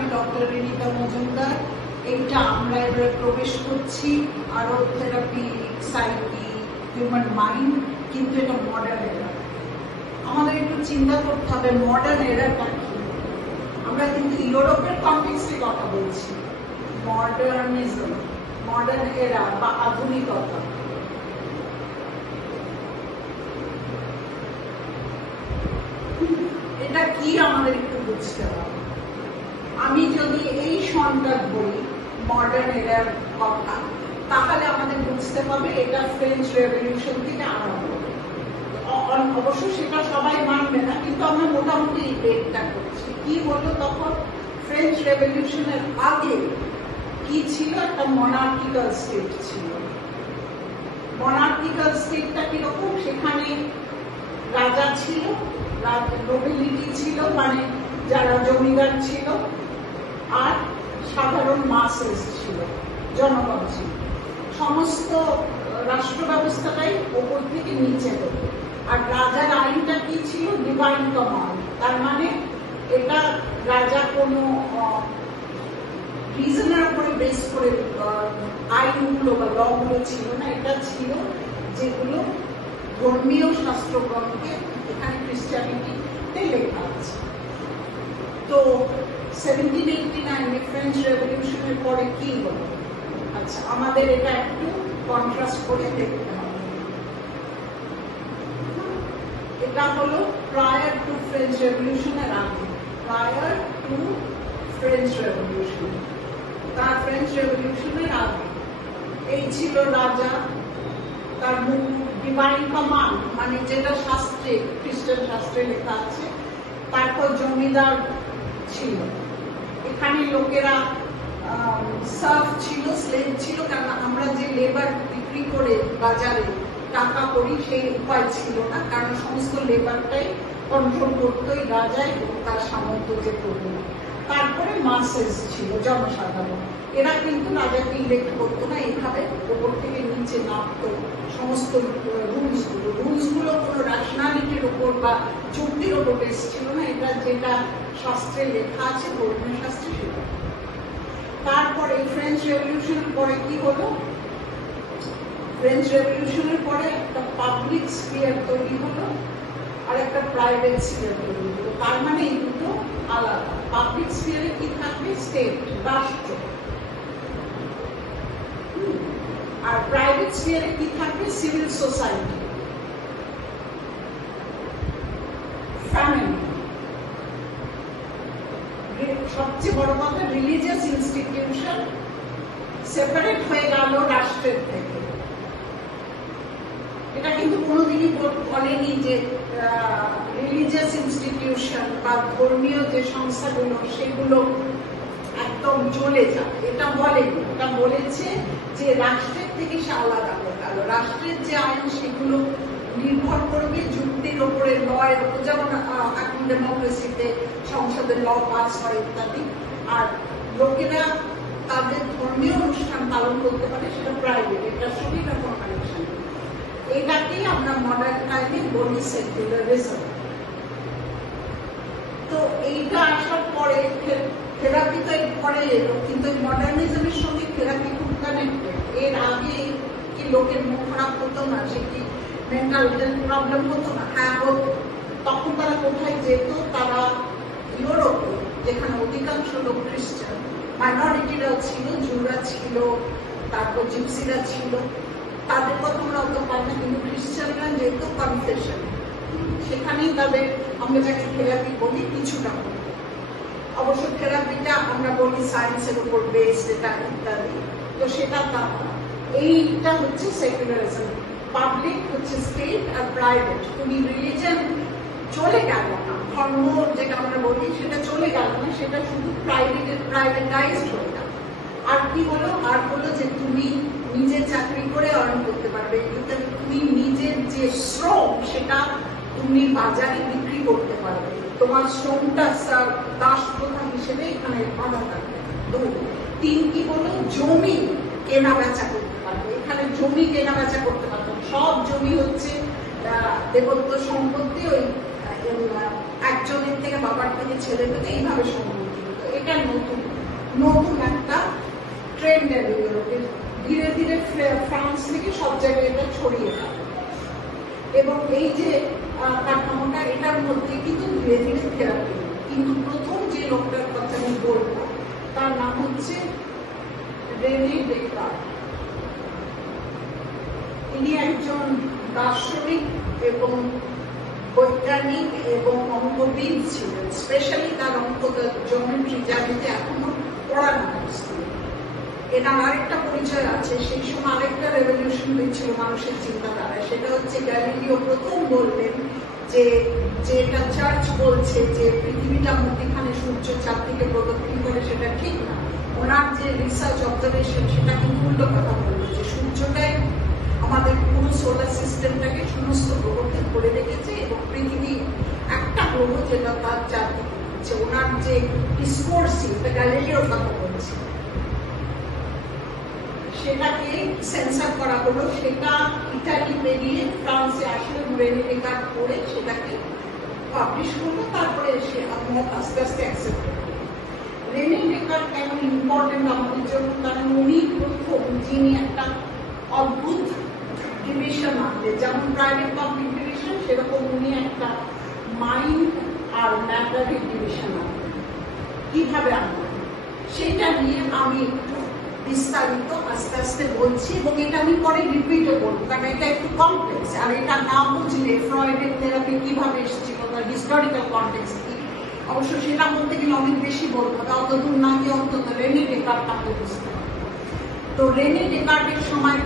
আমি ডক্টর রিনিকা মজুমদার। এইটা আমরা এবারে প্রবেশ করছি আরো থেরাপি, সাইকি, হিউম্যান মাইন্ড, কিন্তু এটা মডার্ন এরা। আমাদের একটু চিন্তা করতে হবে মডার্ন এরাটা কি। আমরা কিন্তু ইউরোপের কনটেক্সটে কথা বলছি। মডার্নিজম, মডার্ন এরা বা আধুনিকতা। এটা কি আমাদের একটু বুঝতে হবে। আমি যদি এই সন্তান বলি মডার্ন এরার কথা, তাহলে আমাদের বুঝতে হবে এটা ফ্রেঞ্চ রেভলিউশন থেকে আরম্ভ। অবশ্য সেটা সবাই মানবে না, কিন্তু আমরা মোটামুটি এই ডেটটা করছি। কি হলো তখন? ফ্রেঞ্চ রেভলিউশনের আগে কি ছিল? একটা মনার্কিক্যাল স্টেট ছিল। মনার্কিক্যাল স্টেটটা কিরকম? সেখানে রাজা ছিল, নোবেলিটি ছিল, মানে যারা জমিদার ছিল, আর সাধারণ মাসেস ছিল, জনগণ ছিল। সমস্ত রাষ্ট্র ব্যবস্থাটাই ওপর থেকে নিচে হতো। আর রাজার আইনটা কি ছিল? Divine command. তার মানে এটা রাজা কোনো রিজনের উপরে বেস করে আইনগুলো বা লগুলো ছিল না। এটা ছিল যেগুলো ধর্মীয় শাস্ত্রগ্রন্থে, এখানে খ্রিস্টানিটিতে লেখা আছে। তো 1789 ফ্রেঞ্চ রেভলিউশনের পরে কি হলো? আচ্ছা, আমাদের এটা একটু কন্ট্রাস্ট করে দেখতে হবে। এটা হলো প্রায়ার টু ফ্রেঞ্চ রেভলিউশনের আগে, প্রায়ার টু ফ্রেঞ্চ রেভলিউশন। তার ফ্রেঞ্চ রেভলিউশনের আগে এই ছিল রাজা, তার ডিভাইন কমান্ড, মানে যেটা শাস্ত্রে, খ্রিস্টান শাস্ত্রে লেখা আছে। তারপর জমিদার ছিল, এখানে লোকেরা সার্ভ ছিল, স্লেভ ছিল। কারণ আমরা যে লেবার বিক্রি করে বাজারে টাকা করি সেই উপায় ছিল না, কারণ সমস্ত লেবারটাই কন্ট্রোল করতোই রাজাই এবং তার সামন্ত যে প্রভু। তারপরে মাসেস ছিল, জনসাধারণ। এরা কিন্তু রাজাকে ইলেক্ট করতো না, এইভাবে ওপর থেকে নিচে নামতো সমস্ত রুলসগুলো কোনো ন্যাশনালিটির উপর বা চুক্তির উপর বেস ছিল না। এটা যেটা শাস্ত্রে লেখা আছে, ধর্মীয় শাস্ত্রে, সেটা। তারপরে ফ্রেঞ্চ রেভলিউশনের পরে কি হলো? ফ্রেঞ্চ রেভলিউশনের পরে একটা পাবলিক স্ফিয়ার তৈরি হলো আর একটা প্রাইভেট স্ফিয়ার তৈরি হলো। তার মানে এই দুটো আলাদা। পাবলিক স্ফিয়ারে কি থাকবে? স্টেট, রাষ্ট্র। আর প্রাইভেট স্ফিয়ারে কি থাকবে? Civil society, family. সবচেয়ে বড় কথা, রিলিজিয়াস ইনস্টিটিউশন সেপারেট হয়ে গেল রাষ্ট্রের থেকে। এটা কিন্তু কোনোদিনই বলেনি যে রিলিজিয়াস ইনস্টিটিউশন বা ধর্মীয় যে সংস্থাগুলো সেগুলো একদম চলে যাবে, এটা বলেনি। এটা বলেছে যে রাষ্ট্রের থেকে সে আলাদা হয়ে গেল। রাষ্ট্রের যে আইন সেগুলো নির্ভর করবে যুক্তির ওপরে, ল এর উপর, যেমন এখন ডেমোক্রেসিতে সংসদের ল পাস হয় ইত্যাদি। আর লোকেরা তাদের ধর্মীয় অনুষ্ঠান পালন করতে পারে, সেটা প্রাইভেট, এটার সঙ্গে এটা কোনো কানেকশন নেই। এটাকেই আমরা মডার্ন টাইমে বলি সেকুলারিজম। তো এইটা আসার পরে থেরাপি তো পরে এলো, কিন্তু মডার্নিজমের সঙ্গে থেরাপি খুব কানেক্টেড। এর আগে কি লোকের মুখ খারাপ হতো না? সে কি মেন্টাল হেলথ প্রবলেম হতো না? হ্যাঁ হতো। তখন তারা কোথায় যেত? তারা ইউরোপে, যেখানে অধিকাংশ লোক খ্রিস্টান, মাইনরিটিরাও ছিল, জুরা ছিল, তারপর জিপসিরা ছিল, তাদের কথা আমরা অত পাই না। কিন্তু খ্রিস্টানরা যেহেতু কনফেশন, সেখানেই তাদের, আমরা যাকে থেরাপি বলি, কিছুটা হতো। অবশ্য থেরাপিটা আমরা বলি সায়েন্সের উপর বেস, এটা ইত্যাদি। তো সেটা তা না। এইটা হচ্ছে সেকুলারিজম। পাবলিক হচ্ছে স্টেট আর প্রাইভেট। তুমি রিলিজন চলে গেল না, ধর্ম যেটা আমরা বলি সেটা চলে গেল না, সেটা শুধু প্রাইভেটাইজড হয়ে গেল। আর কি হলো? আর হলো যে তুমি নিজে চাকরি করে আর্ন করতে পারবে, তুমি নিজের যে শ্রম সেটা তুমি বাজারে বিক্রি করতে পারবে। তোমার শ্রমটা দাস প্রথা হিসেবে এখানে আনা থাকবে। 2, 3 কি হলো? জমি কেনা বেচা করতে পারবে। এখানে জমি কেনা বেচা করতে পারবে। সব জমি হচ্ছে দেবত্ব সম্পত্তি, ওই একজনের থেকে, বাবার থেকে ছেলে থেকে, এইভাবে সম্পত্তি। এটা নতুন একটা ট্রেন্ড এলো ইউরোপে, ধীরে ধীরে ফ্রান্স থেকে সব জায়গায় এটা ছড়িয়ে গেল। এবং এই যে কাঠামোটা, এটার মধ্যে কিন্তু ধীরে ধীরে থেরাপি। কিন্তু প্রথম যে লোকটার কথা আমি বলবো তার নাম হচ্ছে রেনে ডেকার্ট। তিনি একজন দার্শনিক এবং বৈজ্ঞানিক এবং অঙ্কবিদ ছিলেন। স্পেশালি তার অঙ্ক জিওমেট্রি, যাতে এখনো পড়ানো হচ্ছে। এটার আরেকটা পরিচয় আছে, সেই সময় আরেকটা রেভলিউশন হয়েছিল মানুষের চিন্তাধারায়। সেটা হচ্ছে গ্যালিলিও প্রথম বললেন যে যেটা চার্চ বলছে যে পৃথিবীটা মধ্যখানে সূর্য চারদিকে প্রদক্ষিণ করে, সেটা ঠিক না। ওনার যে রিসার্চ অবজারভেশন সেটা কিন্তু উল্টো কথা বললো, যে সূর্যটাই আমাদের পুরো সোলার সিস্টেমটাকে সমস্ত গ্রহকে ধরে রেখেছে এবং পৃথিবী একটা গ্রহ যেটা তার চারদিকে ঘুরছে। ওনার যে ডিসকোর্স, গ্যালিলিওর কথা বলছে, সেটাকে সেন্সার করা হলো। সেটা ইটালি পেরিয়ে ফ্রান্সে আসলে রেনে ডেকার্ট করে সেটাকে পাবলিশ করলো। তারপরে সে আমরা আস্তে আস্তে অ্যাকসেপ্ট করলো। রেনে ডেকার্ট কেন ইম্পর্টেন্ট আমাদের জন্য, কারণ উনি প্রথম যিনি একটা অদ্ভুত ডিভিশন আনলেন। যেমন প্রাইভেট পাবলিক ডিভিশন, সেরকম উনি একটা মাইন্ড আর ম্যাটারের ডিভিশন আনলেন। কিভাবে আনলেন সেটা নিয়ে আমি বিস্তারিত আস্তে আস্তে বলছি, এবং এটা আমি পরে রিপিটও বলবো, কারণ এটা একটু কমপ্লেক্স। আর এটা না বুঝলে ফ্রয়েডের থেরাপি কিভাবে এসেছিল, তার হিস্টোরিক্যাল কনটেক্সট কি, অবশ্য সেটা বলতে গেলে অনেক বেশি বলবো, অত দূর না গিয়ে অন্তত রেনে ডেকার্ট তাকে বুঝতে হবে। তো রেনে ডেকার্টের সময়